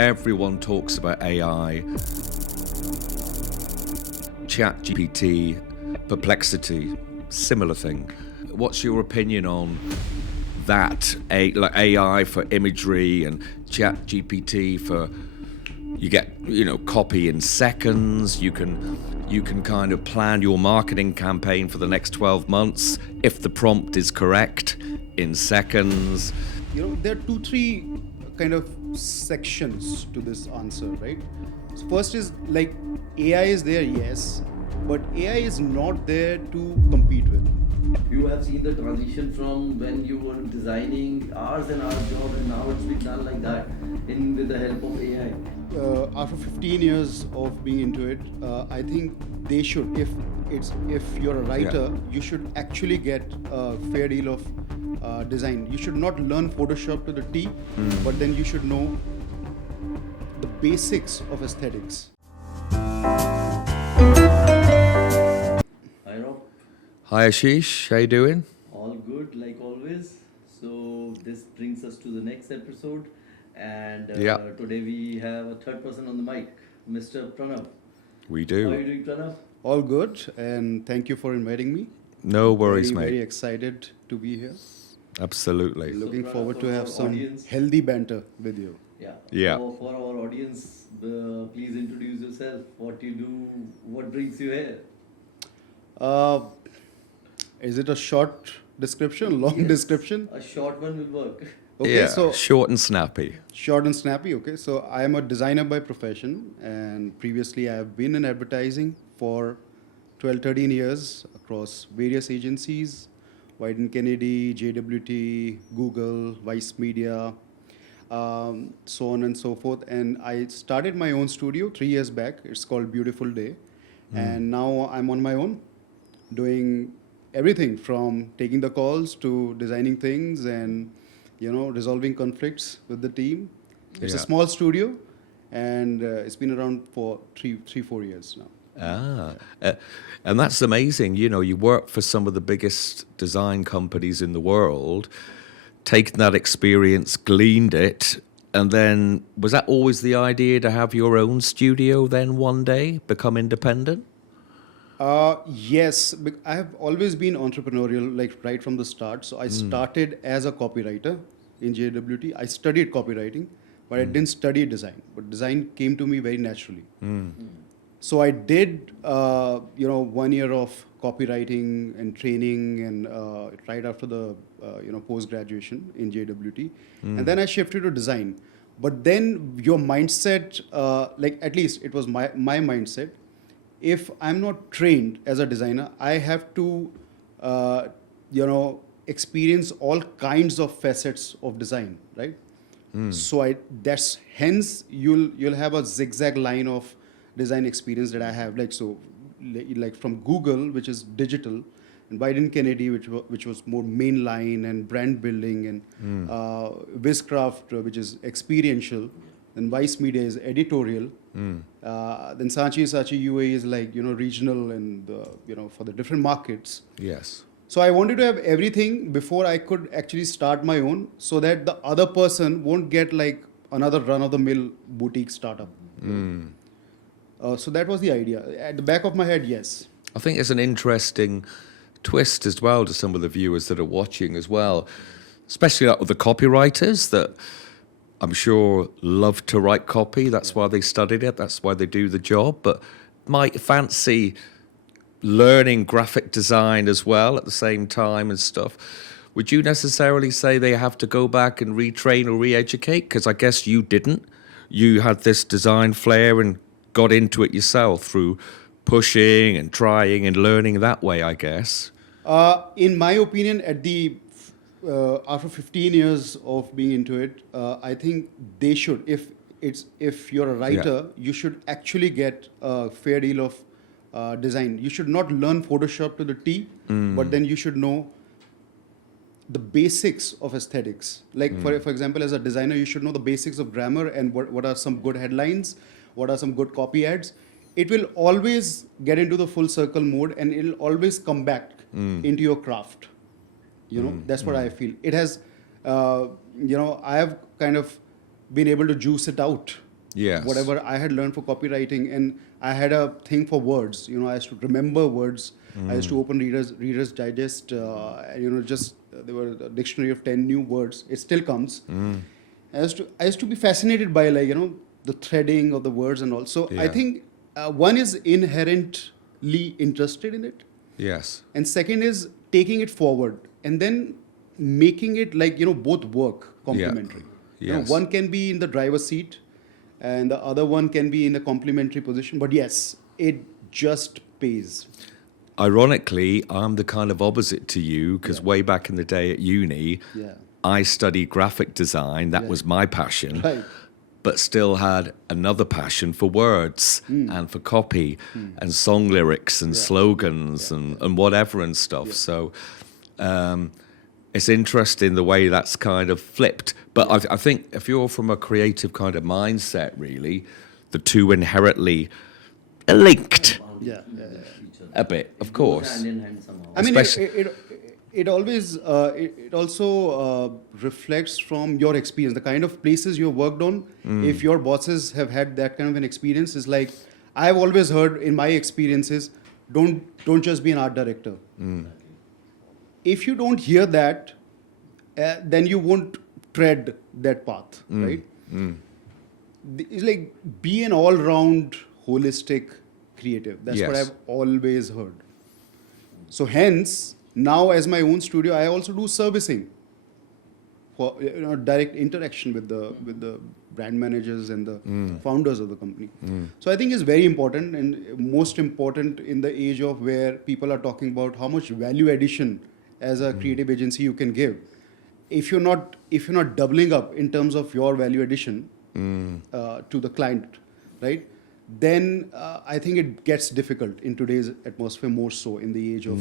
Everyone talks about AI, ChatGPT, Perplexity, similar thing. What's your opinion on that? Like AI for imagery and ChatGPT for you get copy in seconds. You can kind of plan your marketing campaign for the next 12 months if the prompt is correct in seconds. There are 2-3 kind of sections to this answer, right? So first is like AI is there, yes, but AI is not there to compete with. You have seen the transition from when you were designing hours and hours job, and now it's been done like that with the help of AI. After 15 years of being into it, I think they should. If you're a writer, you should actually get a fair deal of design. You should not learn Photoshop to the T, but then you should know the basics of aesthetics. Hi Rob, Hi Ashish, how you doing? all good like always. So this brings us to the next episode, and today we have a third person on the mic, Mr. Pranav. We How are do. you doing, Pranav? All good, and thank you for inviting me. No worries, Very mate. excited to be here. Absolutely. Looking Pranav, forward to for have our some audience- healthy banter with you. Yeah. For our audience, please introduce yourself. What you do, what brings you here. Uh, is it a short description, long Yes, description? A short one will work. Okay, Yeah, so short and snappy. short and snappy. Okay, so I am a designer by profession, and previously I have been in advertising for 12, 13 years across various agencies, White & Kennedy, JWT, Google, Vice Media, so on and so forth. And I started my own studio 3 years back. It's called Beautiful Day. And now I'm on my own, doing everything from taking the calls to designing things and resolving conflicts with the team. It's a Yeah. small studio, and it's been around for 4 years now. And that's amazing. You work for some of the biggest design companies in the world, taken that experience, gleaned it, and then was that always the idea to have your own studio then one day, become independent? Yes, I have always been entrepreneurial, like right from the start. So I started as a copywriter in JWT. I studied copywriting, but I didn't study design. But design came to me very naturally. So I did, 1 year of copywriting and training, and right after the, post graduation in JWT, and then I shifted to design. But then your mindset, like at least it was my mindset. If I'm not trained as a designer, I have to, experience all kinds of facets of design, right? So that's hence you'll have a zigzag line of design experience that I have. Like from Google, which is digital, and White & Kennedy, which was more mainline and brand building, and Wizcraft, which is experiential, and Vice Media is editorial. Then Saatchi UAE is like regional and for the different markets. Yes. So I wanted to have everything before I could actually start my own, so that the other person won't get like another run-of-the-mill boutique startup. So that was the idea. At the back of my head, yes. I think it's an interesting twist as well to some of the viewers that are watching as well, especially like with the copywriters that I'm sure love to write copy. That's why they studied it. That's why they do the job. But might fancy learning graphic design as well at the same time and stuff. Would you necessarily say they have to go back and retrain or re-educate? Because I guess you didn't. You had this design flair and got into it yourself through pushing and trying and learning that way, I guess. In my opinion, after 15 years of being into it, I think they should. If you're a writer, you should actually get a fair deal of design. You should not learn Photoshop to the T, but then you should know the basics of aesthetics. Like for example, as a designer, you should know the basics of grammar and what are some good headlines, what are some good copy ads. It will always get into the full circle mode, and it'll always come back into your craft. That's what I feel. It has, I have kind of been able to juice it out Yes. whatever I had learned for copywriting, and I had a thing for words. I used to remember words. I used to open Reader's Digest. There were a dictionary of 10 new words. It still comes. I used to be fascinated by the threading of the words and all. So I Yeah. think one is inherently interested in it, Yes. and second is taking it forward and then making it both work complementary. Yes. One can be in the driver's seat and the other one can be in a complementary position, but yes, it just pays. Ironically, I'm the kind of opposite to you because Yeah. way back in the day at uni, Yeah. I studied graphic design. That Yeah. was my passion. Right. But still had another passion for words and for copy and song lyrics and slogans and whatever and stuff. Yeah. So it's interesting the way that's kind of flipped. But I think if you're from a creative kind of mindset, really, the two inherently are linked Yeah. Each other. a bit, of It goes course. hand in hand somehow. I mean, Especially- it always it also reflects from your experience, the kind of places you have worked on. If your bosses have had that kind of an experience, is like I've always heard in my experiences, don't just be an art director. If you don't hear that, then you won't tread that path, right? It's like be an all-round, holistic creative. That's what Yes. I've always heard. So hence, now as my own studio, I also do servicing for direct interaction with the brand managers and the founders of the company. So I think it's very important and most important in the age of where people are talking about how much value addition as a creative agency you can give. If you're not doubling up in terms of your value addition to the client, right? Then I think it gets difficult in today's atmosphere, more so in the age of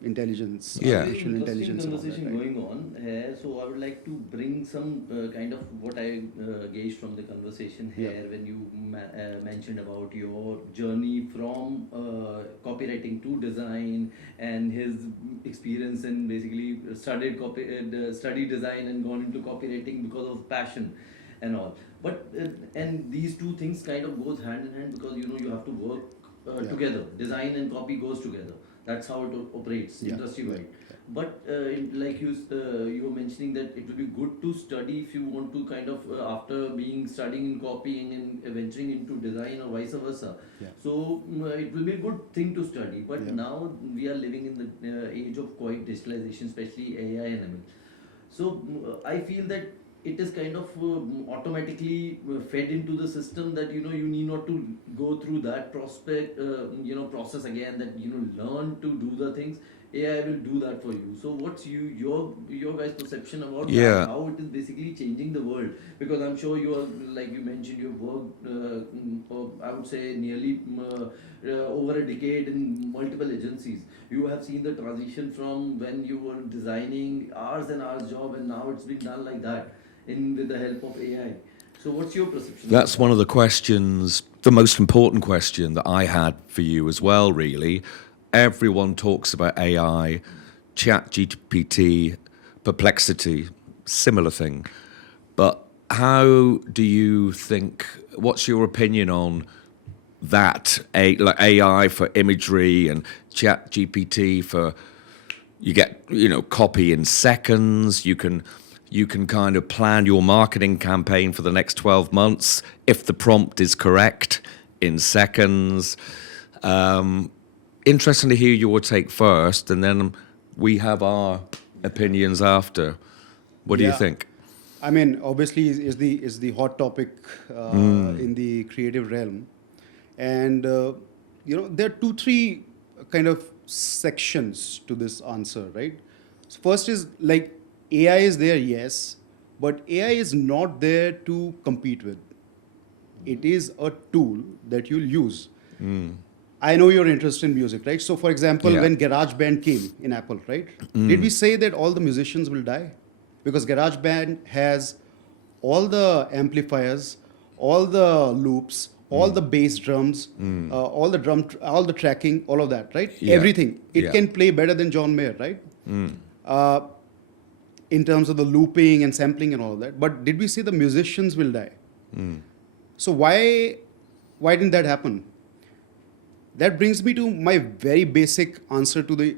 intelligence, Yeah. artificial Interesting intelligence. And all that, conversation right? going on here. So I would like to bring some kind of what I gauged from the conversation here when you mentioned about your journey from copywriting to design and his experience in basically studied design and gone into copywriting because of passion and all. But and these two things kind of goes hand in hand because you have to work together. Design and copy goes together. That's how it operates industry wide. But like you were mentioning that it will be good to study if you want to kind of after studying in copying and venturing into design or vice versa. Yeah. So it will be a good thing to study. But Yeah. now we are living in the age of quite digitalization, especially AI and ML. So I feel that it is kind of automatically fed into the system that you need not to go through that process again, that learn to do the things. AI will do that for you. So what's your guys' perception about Yeah. that, how it is basically changing the world? Because I'm sure you are, like you mentioned, you've worked I would say nearly over a decade in multiple agencies. You have seen the transition from when you were designing hours and hours job, and now it's been done like that with the help of AI. So what's your perception? That's one of the questions, the most important question that I had for you as well, really. Everyone talks about AI, ChatGPT, Perplexity, similar thing. But how do you think, what's your opinion on that, like AI for imagery and ChatGPT for, you get, copy in seconds, you can kind of plan your marketing campaign for the next 12 months if the prompt is correct in seconds. Interesting to hear your take first, and then we have our opinions after. What do you Yeah. think? I mean, obviously, is the hot topic in the creative realm, and there are 2-3 kind of sections to this answer, right? So first is like AI is there, yes, but AI is not there to compete with. It is a tool that you'll use. I know you're interested in music, right? So, for example, Yeah. when GarageBand came in Apple, right? Did we say that all the musicians will die? Because GarageBand has all the amplifiers, all the loops, all the bass drums, all the tracking, all of that, right? Yeah. Everything. It Yeah. can play better than John Mayer, right? In terms of the looping and sampling and all of that. But did we say the musicians will die? So why didn't that happen? That brings me to my very basic answer to the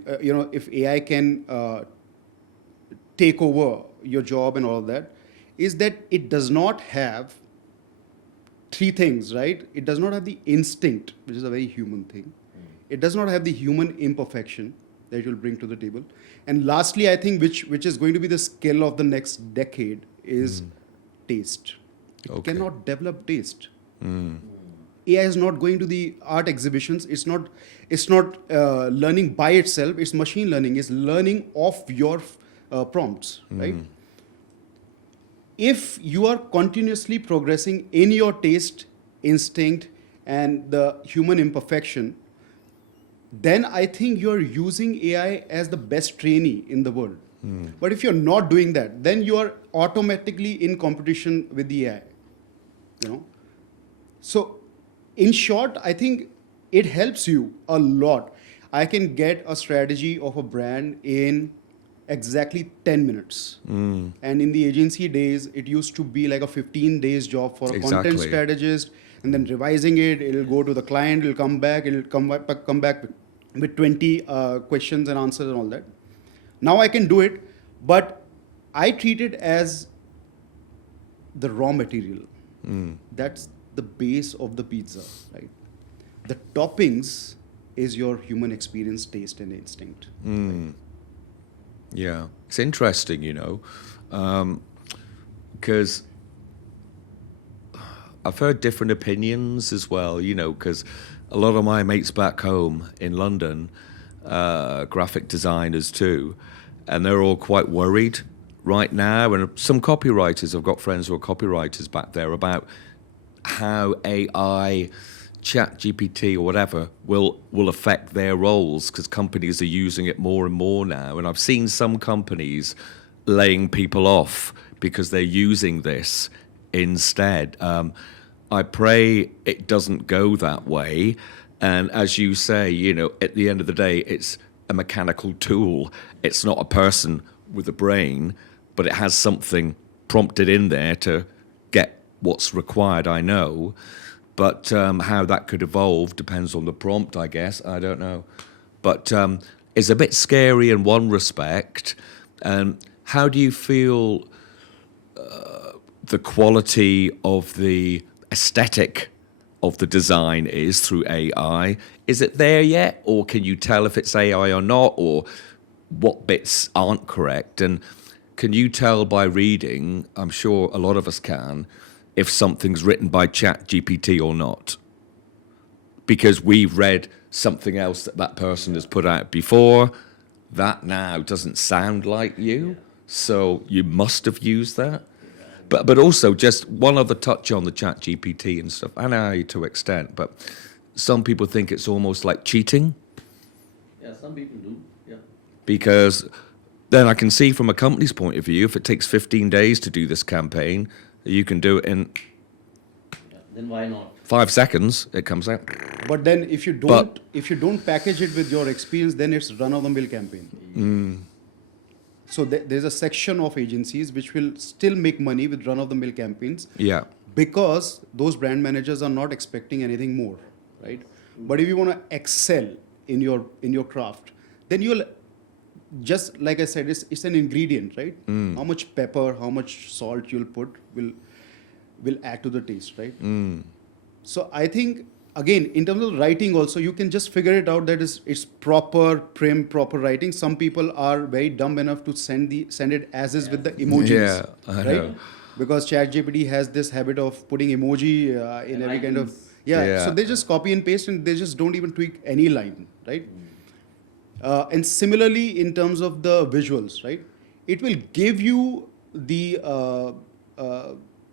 if AI can take over your job and all of that, is that it does not have three things, right? It does not have the instinct, which is a very human thing. It does not have the human imperfection that it will bring to the table. And lastly, I think which is going to be the skill of the next decade is taste. It Okay. cannot develop taste. AI is not going to the art exhibitions. It's not learning by itself. It's machine learning. It's learning off your prompts, right? If you are continuously progressing in your taste, instinct, and the human imperfection, then I think you're using AI as the best trainee in the world. But if you're not doing that, then you are automatically in competition with the AI. You know? So, in short, I think it helps you a lot. I can get a strategy of a brand in exactly 10 minutes. And in the agency days, it used to be like a 15 days job for a content Exactly. strategist, and then revising it, it'll go to the client, it'll come back with 20 questions and answers and all that. Now I can do it, but I treat it as the raw material. That's the base of the pizza, right? The toppings is your human experience, taste, and instinct. Yeah, it's interesting, because I've heard different opinions as well, because a lot of my mates back home in London, graphic designers too, and they're all quite worried right now. And some copywriters, I've got friends who are copywriters back there, about how AI, chat GPT or whatever will affect their roles, because companies are using it more and more now. And I've seen some companies laying people off because they're using this instead. I pray it doesn't go that way. And as you say, at the end of the day, it's a mechanical tool. It's not a person with a brain, but it has something prompted in there to get what's required, I know. But how that could evolve depends on the prompt, I guess. I don't know. But it's a bit scary in one respect. How do you feel the quality of the aesthetic of the design is through AI? Is it there yet? Or can you tell if it's AI or not? Or what bits aren't correct? And can you tell by reading, I'm sure a lot of us can, if something's written by chat GPT or not? Because we've read something else that person has put out before. That now doesn't sound like you. So you must have used that. But also just one other touch on the chat GPT and stuff. I know to an extent, but some people think it's almost like cheating. Yeah, some people do. Yeah. Because then I can see from a company's point of view, if it takes 15 days to do this campaign, you can do it in Then why not? 5 seconds, it comes out. But then if you don't package it with your experience, then it's run-of-the-mill campaign. So there's a section of agencies which will still make money with run-of-the-mill campaigns. Yeah. Because those brand managers are not expecting anything more, right? But if you want to excel in your craft, then you'll, just like I said, it's an ingredient, right? How much pepper, how much salt you'll put will add to the taste, right? So I think, again, in terms of writing also, you can just figure it out that it's proper, prim, proper writing. Some people are very dumb enough to send it as is with the emojis, Yeah, I right? know. Because ChatGPT has this habit of putting emoji in And every kind of... icons. Yeah, so Yeah. they just copy and paste and they just don't even tweak any line, right? And similarly, in terms of the visuals, right? It will give you the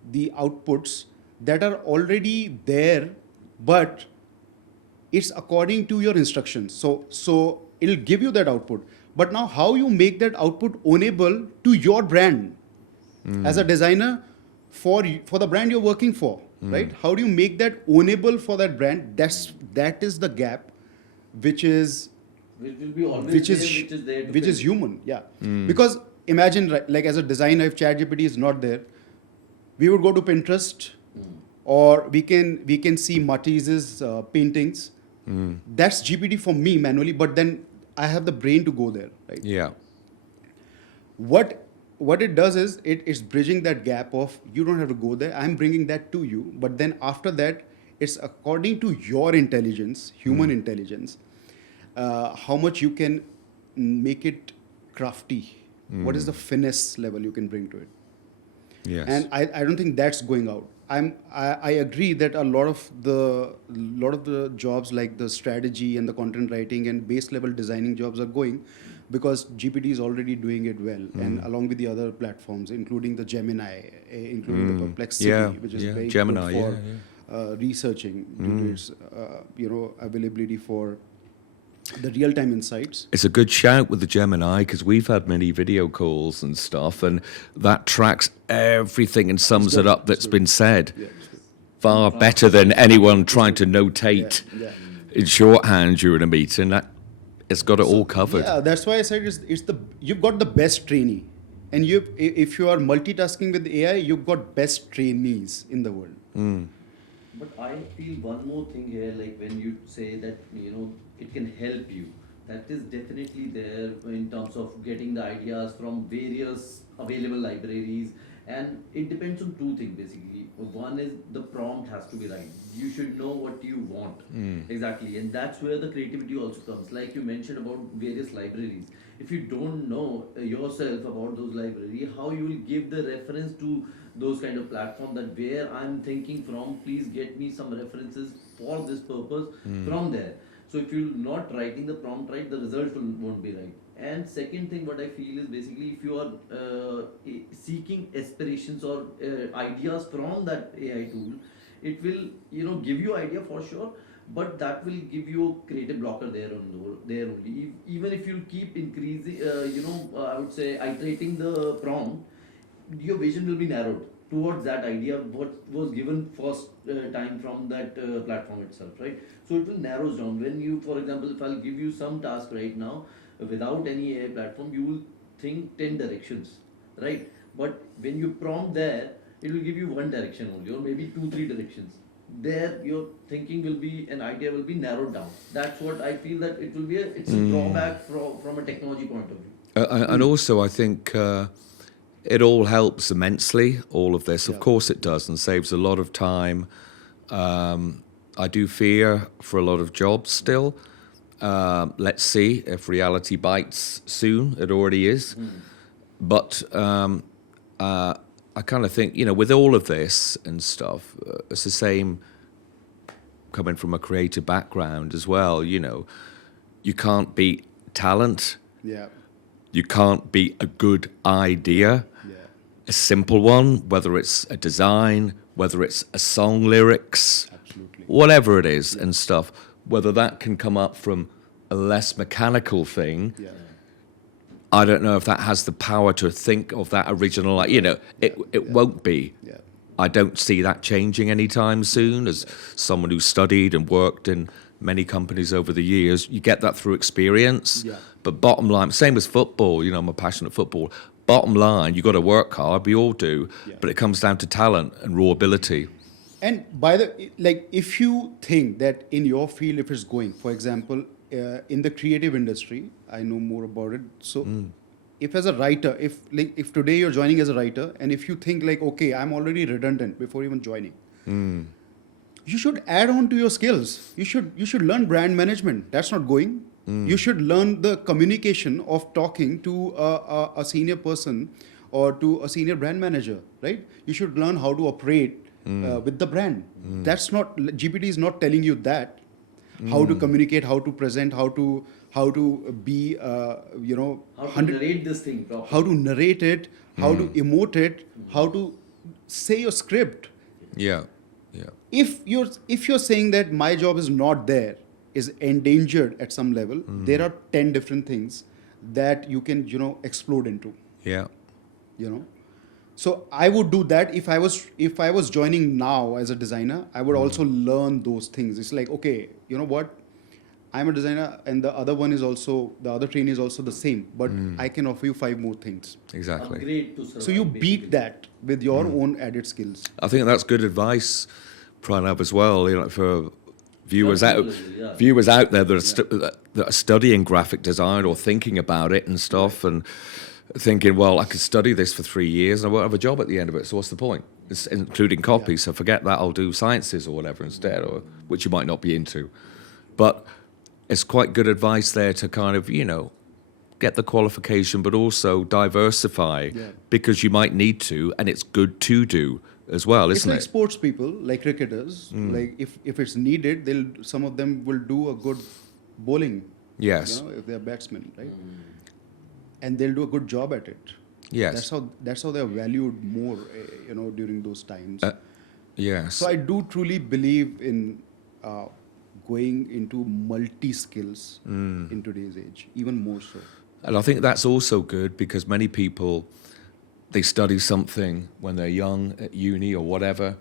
outputs that are already there, but it's according to your instructions. So it'll give you that output. But now how you make that output ownable to your brand as a designer for the brand you're working for, right? How do you make that ownable for that brand? That is the gap, which is Which will be always which there, is which is there to which is fill. human, yeah. Because imagine, right, like as a designer, if ChatGPT is not there, we would go to Pinterest or we can see Matisse's paintings. That's GPT for me manually, but then I have the brain to go there, right? Yeah. What it does is it's bridging that gap of you don't have to go there. I'm bringing that to you, but then after that, it's according to your intelligence, human intelligence, how much you can make it crafty. What is the finesse level you can bring to it? Yes. And I don't think that's going out. I agree that a lot of the jobs like the strategy and the content writing and base level designing jobs are going because GPT is already doing it well, and along with the other platforms, including the Gemini, including the Perplexity, Yeah, which is yeah. very Gemini, good for researching due to its availability for the real time insights. It's a good shout with the Gemini because we've had many video calls and stuff, and that tracks everything and sums good, it up it's that's good. been said Yeah, it's good. far better than anyone trying to notate Yeah. in shorthand during a meeting. That it's got it all covered. Yeah, that's why I said you've got the best trainee, and if you are multitasking with AI, you've got best trainees in the world. But I feel one more thing here, like when you say that, it can help you, that is definitely there in terms of getting the ideas from various available libraries. And it depends on two things basically. One is the prompt has to be right. You should know what you want. Exactly. And that's where the creativity also comes. Like you mentioned about various libraries. If you don't know yourself about those libraries, how you will give the reference to those kind of platform that where I'm thinking from, please get me some references for this purpose from there. So if you're not writing the prompt right, the result won't be right. And second thing, what I feel is basically if you are seeking aspirations or ideas from that AI tool, it will give you idea for sure, but that will give you a creative blocker there only. Even if you keep increasing, I would say iterating the prompt, your vision will be narrowed towards that idea what was given first time from that platform itself, right? So it will narrows down. When you, for example, if I'll give you some task right now without any AI platform, you will think 10 directions, right? But when you prompt there, it will give you one direction only, or maybe 2-3 directions. There your thinking will be, an idea will be narrowed down. That's what I feel, that it will be it's a drawback from a technology point of view. And also, I think it all helps immensely, all of this. Of Yeah. course it does, and saves a lot of time. I do fear for a lot of jobs still. Let's see if reality bites soon. It already is. But I kind of think, with all of this and stuff, it's the same coming from a creative background as well. You can't beat talent. Yeah, You can't beat a good idea, yeah, a simple one, whether it's a design, whether it's a song lyrics, absolutely. whatever it is and stuff, whether that can come up from a less mechanical thing. Yeah, I don't know if that has the power to think of that original, it won't be. yeah. I don't see that changing anytime soon. As someone who studied and worked in many companies over the years, you get that through experience. Yeah. But bottom line, same as football, I'm a passionate football. Bottom line, you got to work hard, we all do, Yeah. but it comes down to talent and raw ability. And if you think that in your field, if it's going, for example, in the creative industry, I know more about it. So, if as a writer, if today you're joining as a writer, and if you think okay, I'm already redundant before even joining, you should add on to your skills. You should learn brand management. That's not going. You should learn the communication of talking to a senior person or to a senior brand manager, right? You should learn how to operate with the brand. That's not, GPT is not telling you that. How to communicate, how to present, how to be, How to 100 narrate this thing properly. how to narrate it, how to emote it, how to say your script. Yeah, yeah. If you're saying that my job is not there, is endangered at some level, there are 10 different things that you can explode into. Yeah. So I would do that if I was joining now as a designer. I would also learn those things. It's like, okay, you know what? I'm a designer, and the other trainee is also the same, but I can offer you 5 more things. Exactly. Upgrade to survive. So you basically. beat that with your own added skills. I think that's good advice. Pranav, as well. You know, for viewers Absolutely, yeah. viewers out there that are studying graphic design or thinking about it and stuff, and thinking, well, I could study this for 3 years and I won't have a job at the end of it. So what's the point? It's including copy. So forget that. I'll do sciences or whatever instead, or which you might not be into. But it's quite good advice there to kind of, you know, get the qualification, but also diversify because you might need to, and it's good to do as well, It's isn't like it? sports people, like cricketers. Like if it's needed, some of them will do a good bowling. Yes. You know, if they're batsmen, right? And they'll do a good job at it. Yes. That's how they're valued more, you know, during those times. Yes. So I do truly believe in going into multi skills in today's age, even more so. And I think that's also good because many people, they study something when they're young at uni or whatever,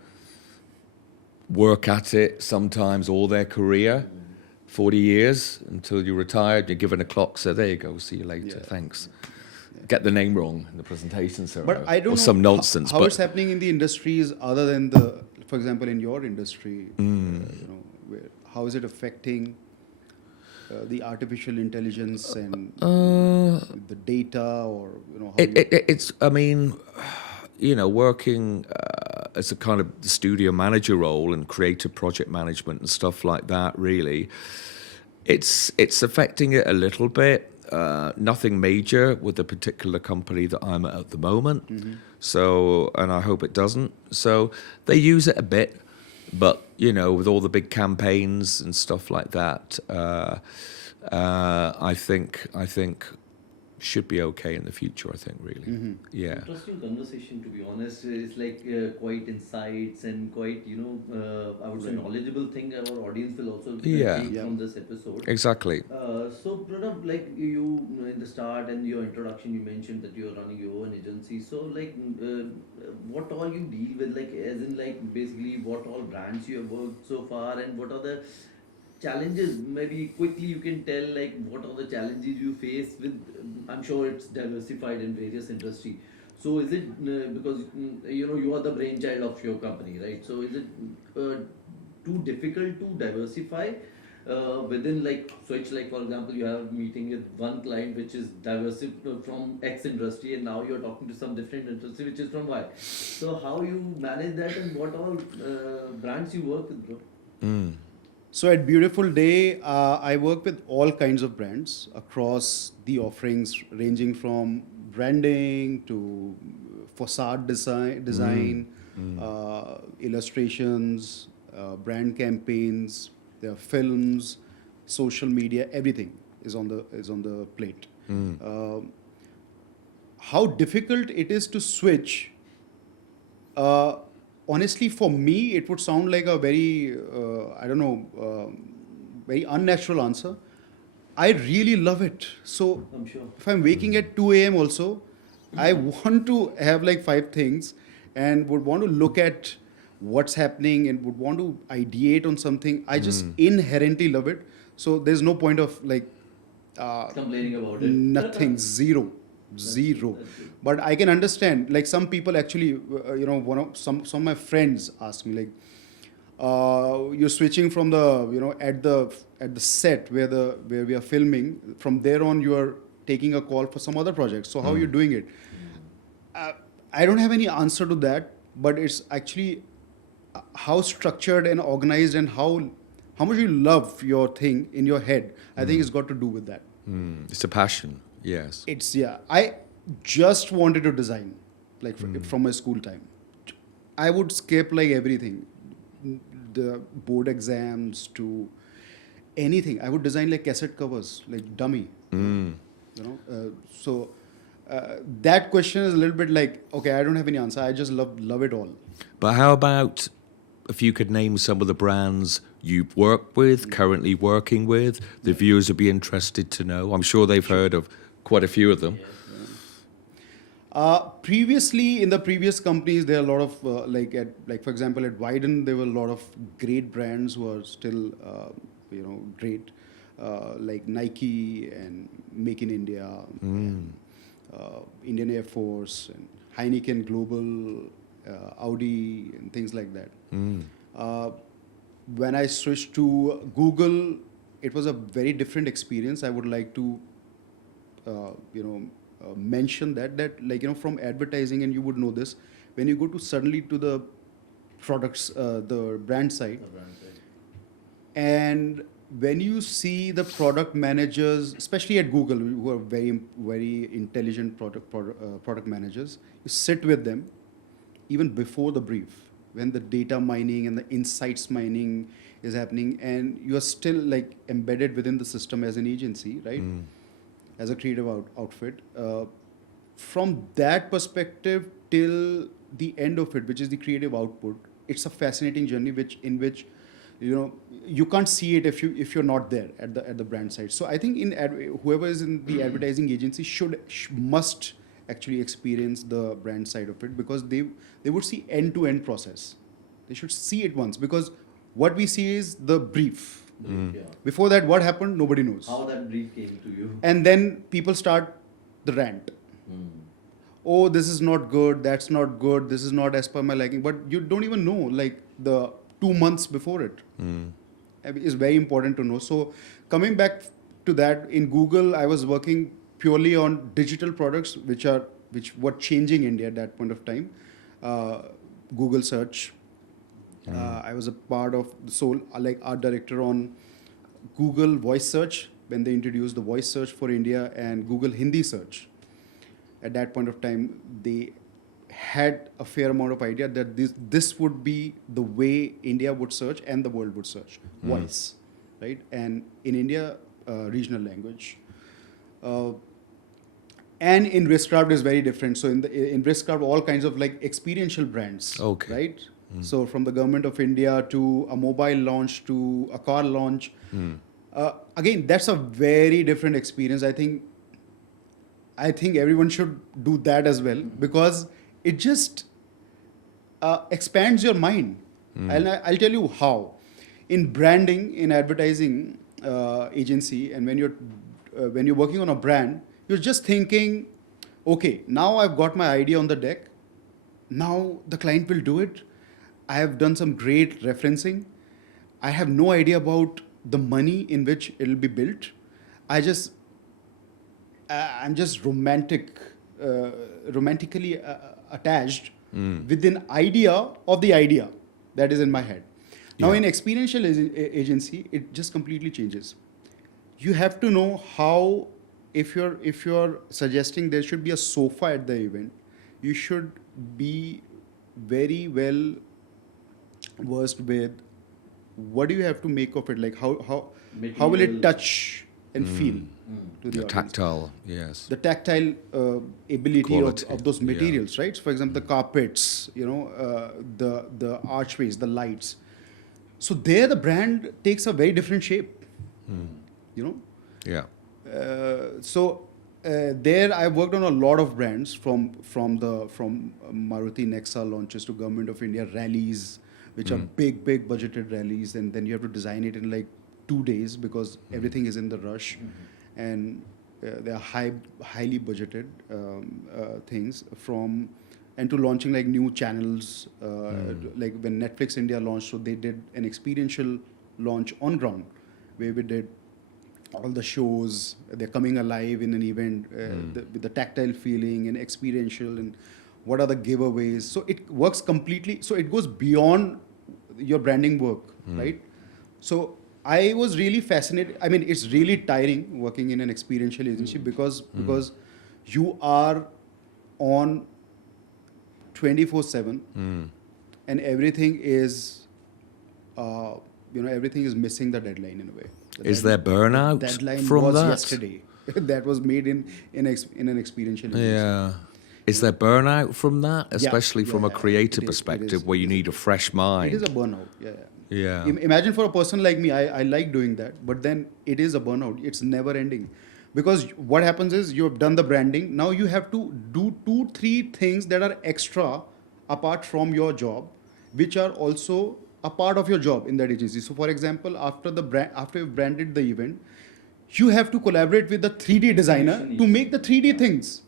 work at it sometimes all their career, 40 years until you're retired, you're given a clock, so there you go, see you later, thanks. Get the name wrong in the presentation, sir. But I don't or know some nonsense. how but it's happening in the industries other than for example, in your industry, you know, how is it affecting the artificial intelligence and the data, or you know, how it's, I mean, you know, working as a kind of studio manager role and creative project management and stuff like that, really, it's affecting it a little bit. Nothing major with the particular company that I'm at the moment. So, and I hope it doesn't. So they use it a bit, but you know, with all the big campaigns and stuff like that, I think should be okay in the future. I think really, yeah. Interesting conversation, to be honest. It's like quite insights and quite, you know, I would say knowledgeable thing our audience will also Yeah. take from this episode. Exactly. So Pranav, like you in the start and your introduction, you mentioned that you're running your own agency. So like, what all you deal with, like as in like basically what all brands you have worked so far, and what are the challenges? Maybe quickly you can tell like what are the challenges you face with. I'm sure it's diversified in various industry. So is it because you know you are the brainchild of your company, right? So is it too difficult to diversify within like switch, like for example you have a meeting with one client which is diverse from X industry, and now you're talking to some different industry which is from Y. So how you manage that, and what all brands you work with, bro? So at Beautiful Day, I work with all kinds of brands across the offerings, ranging from branding to facade design, illustrations, brand campaigns, there are films, social media, everything is on the plate. How difficult it is to switch? Honestly, for me, it would sound like a very, I don't know, very unnatural answer. I really love it. So I'm sure. if I'm waking at 2 a.m. also, I want to have like 5 things and would want to look at what's happening and would want to ideate on something. I just inherently love it. So there's no point of like Complaining about it. nothing, zero. That's good. But I can understand, like some people actually, you know, some of my friends ask me like, you're switching from the, you know, at the set where we are filming, from there on you are taking a call for some other project. So how are you doing it? I don't have any answer to that, but it's actually how structured and organized and how much you love your thing in your head. I think it's got to do with that. It's a passion. Yes. I just wanted to design, like from my school time. I would skip like everything, the board exams to anything. I would design like cassette covers, like dummy. You know, so that question is a little bit like, okay, I don't have any answer. I just love it all. But how about if you could name some of the brands you've worked with, currently working with? The viewers would be interested to know. I'm sure they've heard of quite a few of them. Previously, in the previous companies, there are a lot of like for example at Wyden, there were a lot of great brands who are still you know, great, like Nike and Make in India, and, Indian Air Force and Heineken Global, Audi and things like that. Uh, when I switched to Google, it was a very different experience. I would like to, mention that like from advertising, and you would know this, when you go to suddenly to the products, the brand side, The brand side. and when you see the product managers, especially at Google, who are very very intelligent product managers, you sit with them even before the brief, when the data mining and the insights mining is happening, and you are still like embedded within the system as an agency, right? As a creative outfit. From that perspective till the end of it, which is the creative output, it's a fascinating journey, which you can't see it if you're not there at the brand side. So I think whoever is in the advertising agency must actually experience the brand side of it, because they would see end-to-end process. They should see it once, because what we see is the brief. Yeah. Before that, what happened, nobody knows. How that brief came to you. And then people start the rant. Mm. Oh, this is not good, that's not good, this is not as per my liking. But you don't even know, like, the 2 months before it. Is very important to know. So coming back to that, in Google, I was working purely on digital products, which were changing India at that point of time. Google search. I was a part of the sole, like, art director on Google voice search when they introduced the voice search for India, and Google Hindi search. At that point of time, they had a fair amount of idea that this would be the way India would search and the world would search. Voice, right? And in India, regional language. And in Riskcraft is very different. So in Riskcraft, all kinds of like experiential brands, Okay. right? So from the government of India to a mobile launch to a car launch. Again, that's a very different experience. I think everyone should do that as well, because it just expands your mind. And I'll tell you how. In branding, in advertising agency, and when you're working on a brand, you're just thinking, okay, now I've got my idea on the deck. Now the client will do it. I have done some great referencing. I have no idea about the money in which it'll be built. I'm just romantically attached with an idea of the idea that is in my head. Now, in experiential agency, it just completely changes. You have to know how, if you're suggesting there should be a sofa at the event, you should be very well versed with what do you have to make of it, like how will it Material. touch and feel to the The audience. tactile, yes. The tactile ability Quality, of those yeah. materials, right? So for example, the carpets, the archways, the lights. So there, the brand takes a very different shape. Yeah. There, I worked on a lot of brands from Maruti Nexa launches to Government of India rallies, which are big budgeted rallies, and then you have to design it in like 2 days because everything is in the rush, and they are highly budgeted things and to launching like new channels, like when Netflix India launched, so they did an experiential launch on ground where we did all the shows, they're coming alive in an event with the tactile feeling and experiential, and what are the giveaways. So it works completely. So it goes beyond your branding work, right? So I was really fascinated. I mean, it's really tiring working in an experiential agency because you are on 24/7, and everything is everything is missing the deadline in a way. Is there burnout Deadline from was that? yesterday. That was made in an experiential agency. Yeah. Is there burnout from that, especially from a yeah, creative it is, perspective, it where you is. need a fresh mind? It is a burnout. Yeah. Imagine for a person like me, I like doing that, but then it is a burnout. It's never ending. Because what happens is you've done the branding. Now you have to do 2-3 things that are extra apart from your job, which are also a part of your job in that agency. So for example, after you've branded the event, you have to collaborate with the 3D designer to make the 3D things,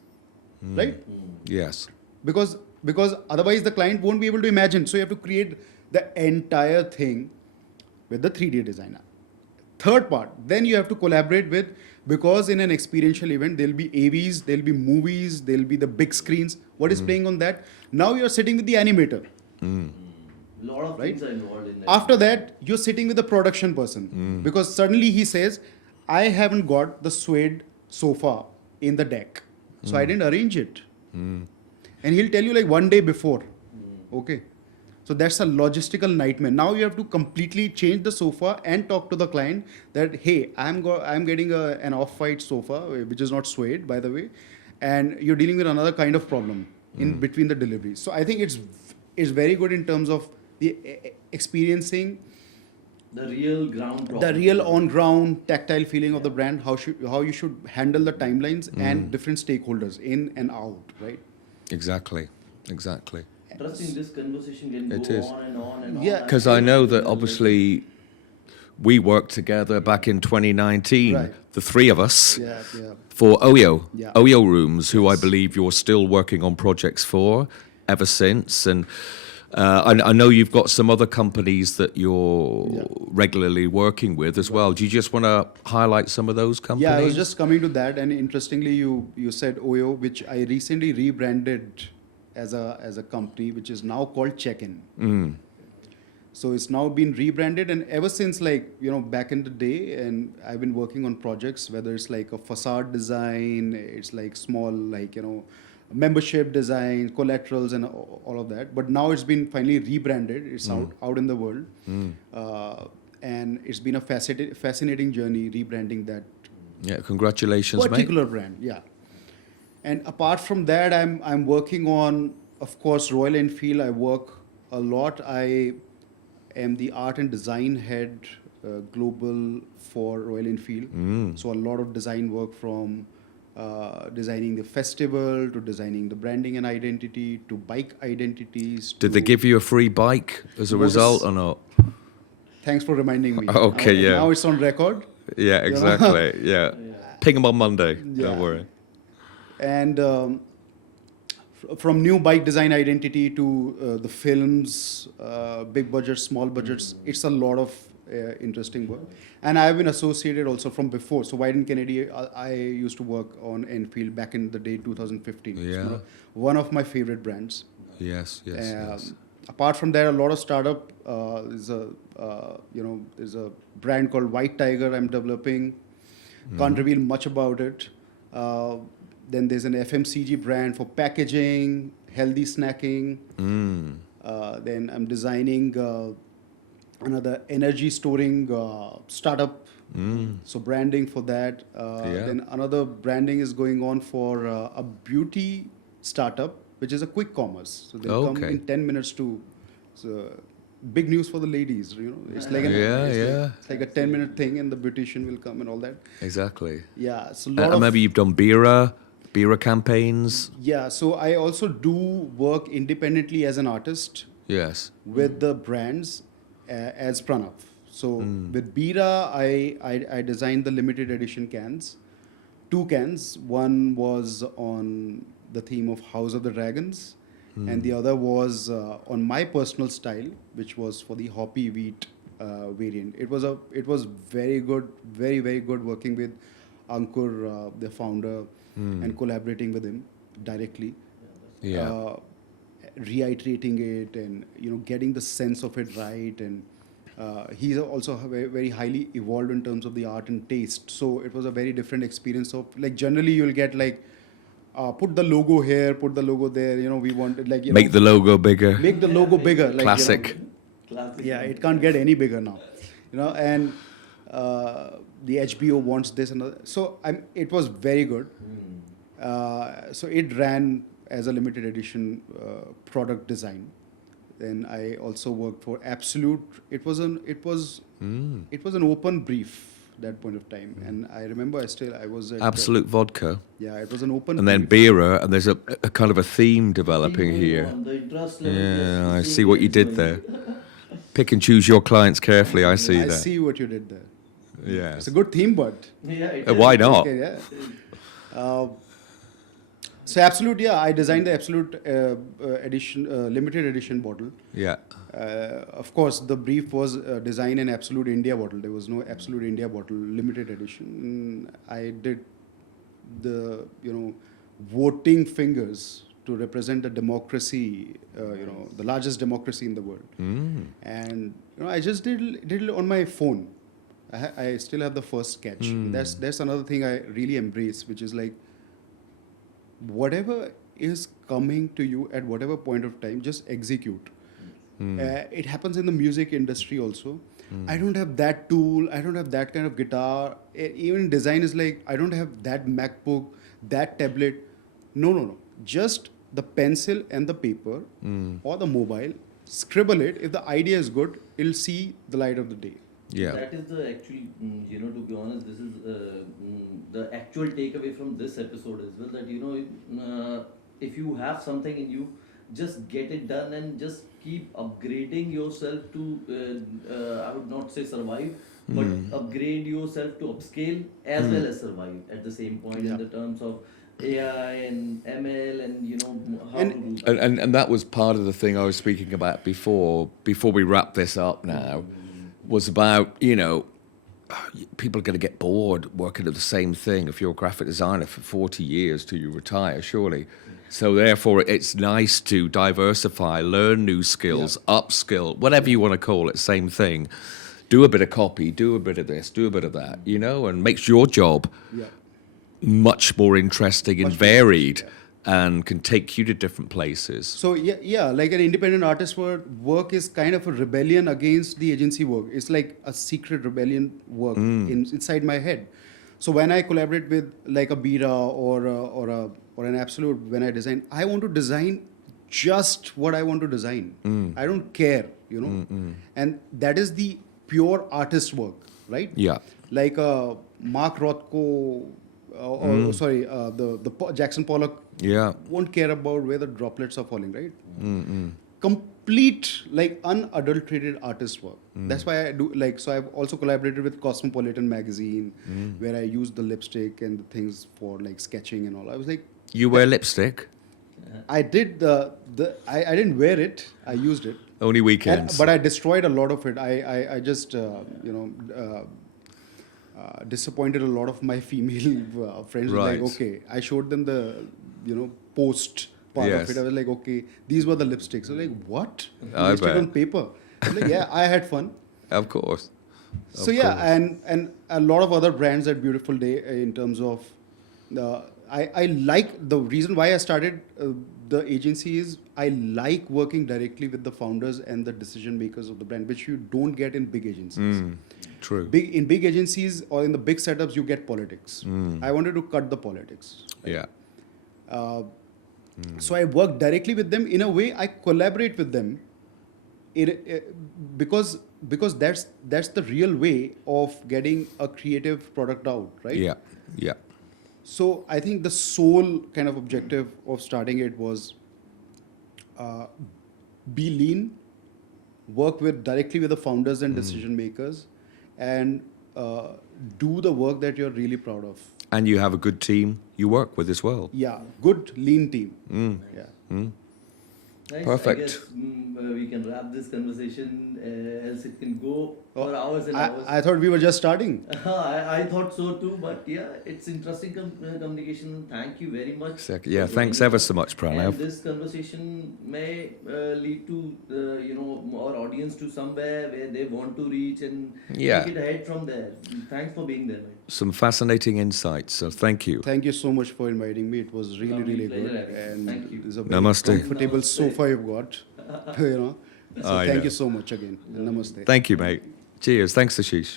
right? Yes. Because otherwise the client won't be able to imagine. So you have to create the entire thing with the 3D designer. Third part, then you have to collaborate with, because in an experiential event, there'll be AVs, there'll be movies, there'll be the big screens. What is playing on that? Now you're sitting with the animator. Lot of Right? things are involved in that. After that, you're sitting with the production person because suddenly he says, I haven't got the suede sofa in the deck. So I didn't arrange it. And he'll tell you like one day before. Okay. So that's a logistical nightmare. Now you have to completely change the sofa and talk to the client that, hey, I'm getting an off-white sofa, which is not suede, by the way, and you're dealing with another kind of problem in between the deliveries. So I think it's very good in terms of the experiencing The real ground the problem. real on-ground tactile feeling of the brand, how you should handle the timelines and different stakeholders in and out, right? Exactly. Interesting, this conversation can It go is. on and on and on. Yeah. Because I know that obviously we worked together back in 2019, Right. the three of us, Yeah. for Oyo, Yeah. Oyo Rooms, who I believe you're still working on projects for ever since. And I know you've got some other companies that you're Yeah. regularly working with as well. Do you just want to highlight some of those companies? Yeah, I was just coming to that, and interestingly, you said Oyo, which I recently rebranded as a company, which is now called Check-in. So it's now been rebranded, and ever since, like, back in the day, and I've been working on projects, whether it's like a facade design, it's like small, like, membership design, collaterals, and all of that. But now it's been finally rebranded. It's out in the world, and it's been a fascinating journey rebranding that Yeah, congratulations, mate. particular brand. Yeah. And apart from that, I'm working on, of course, Royal Enfield. I work a lot. I am the art and design head global for Royal Enfield. So a lot of design work from designing the festival to designing the branding and identity to bike identities. Did they give you a free bike as a What is- result or not? Thanks for reminding me. Okay, yeah. Now it's on record. Yeah, know? exactly. Yeah. Ping them on Monday. Yeah. Don't worry. And from new bike design identity to the films, big budgets, small budgets, it's a lot of interesting work. And I've been associated also from before. So Wyden Kennedy, I used to work on Enfield back in the day, 2015. It's Yeah. one of my favorite brands. Yes. Apart from that, a lot of startup. There's a brand called White Tiger I'm developing. Can't reveal much about it. Then there's an FMCG brand for packaging, healthy snacking. Then I'm designing another energy storing startup. So branding for that. Then another branding is going on for a beauty startup, which is a quick commerce. So they'll come Okay. in 10 minutes to. So big news for the ladies. It's like it's like a 10-minute thing, and the beautician will come and all that. Exactly. Yeah, so And maybe you've done Bira campaigns. Yeah, so I also do work independently as an artist Yes. with the brands as Pranav. So with Bira, I designed the limited edition cans. 2 cans. One was on the theme of House of the Dragons, and the other was on my personal style, which was for the hoppy wheat variant. It was very good, very, very good working with Ankur, the founder, and collaborating with him directly. Yeah. Reiterating it and getting the sense of it right, and he's also very, very highly evolved in terms of the art and taste. So it was a very different experience. Of like generally you'll get like put the logo here, put the logo there. We want like Make the logo bigger. make the logo bigger. Like, Classic. Classic. Yeah, it can't get any bigger now. And the HBO wants this and that. So it was very good. So it ran as a limited edition product design. Then I also worked for Absolute. It was an open brief that point of time, and I remember I was at Absolute vodka. yeah, it was an open And then brief. Bira, and there's a kind of a theme developing Going here. on, the interest level, Yeah, I yes, see what you did going. there. Pick and choose your clients carefully. I see I that. see what you did there. Yes. It's a good theme, but Yeah, it Why is. not? okay, yeah. So Absolute, yeah, I designed the Absolute edition, limited edition bottle. Yeah. Of course, the brief was design an Absolute India bottle. There was no Absolute India bottle limited edition. I did the voting fingers to represent the democracy, the largest democracy in the world. And I just did it on my phone. I still have the first sketch. That's another thing I really embrace, which is like whatever is coming to you at whatever point of time, just execute. It happens in the music industry also. I don't have that tool. I don't have that kind of guitar. Even design is like, I don't have that MacBook, that tablet. No. Just the pencil and the paper or the mobile. Scribble it. If the idea is good, it'll see the light of the day. Yeah. That is the actually, to be honest, this is the actual takeaway from this episode as well. That if you have something in you, just get it done and just keep upgrading yourself to. I would not say survive, but upgrade yourself to upscale as well as survive at the same point in the terms of AI and ML and how to do that. And that was part of the thing I was speaking about before we wrap this up now, was about, people are going to get bored working at the same thing if you're a graphic designer for 40 years till you retire, surely. So therefore, it's nice to diversify, learn new skills, upskill, whatever you want to call it, same thing. Do a bit of copy, do a bit of this, do a bit of that, and makes your job much more interesting and varied and can take you to different places. So like an independent artist work is kind of a rebellion against the agency work. It's like a secret rebellion work inside my head. So when I collaborate with like a Bira or an Absolute, when I design, I want to design just what I want to design. I don't care, and that is the pure artist work, right? Yeah. Like Mark Rothko, the Jackson Pollock. Yeah. Won't care about where the droplets are falling, right? Complete, like unadulterated artist work. That's why I do so I've also collaborated with Cosmopolitan magazine, where I use the lipstick and the things for like sketching and all. I was like, You wear lipstick? I did I didn't wear it. I used it. Only weekends. But I destroyed a lot of it. I just disappointed a lot of my female friends. Right. Like, okay, I showed them the post part of Yes. it. I was like, okay, these were the lipsticks. I was like, what? I Lipstick bet. on paper. I was like, yeah, I had fun. Of course. So yeah, and a lot of other brands at Beautiful Day in terms of I like the reason why I started the agency is I like working directly with the founders and the decision makers of the brand, which you don't get in big agencies. True. In big agencies or in the big setups, you get politics. I wanted to cut the politics. Yeah. So I work directly with them. In a way, I collaborate with them. Because that's the real way of getting a creative product out, right? Yeah. Yeah. So I think the sole kind of objective of starting it was be lean, work directly with the founders and decision makers, and do the work that you're really proud of. And you have a good team you work with as well. Yeah, good lean team. Yeah. Nice. Perfect. I guess we can wrap this conversation, else it can go for hours and hours. I thought we were just starting. I thought so too, but yeah, it's interesting communication. Thank you very much. Exactly. Yeah, for thanks joining ever us. so much, And Pranav. this conversation may lead to our audience to somewhere where they want to reach and Yeah. take it ahead from there. Thanks for being there, man. Some fascinating insights, so thank you. Thank you so much for inviting me. It was really, Lovely really pleasure, good. Ashish. And Thank you. it's a very Namaste. comfortable sofa you've got. So I thank know. you so much again. Namaste. Thank you, mate. Cheers. Thanks, Ashish.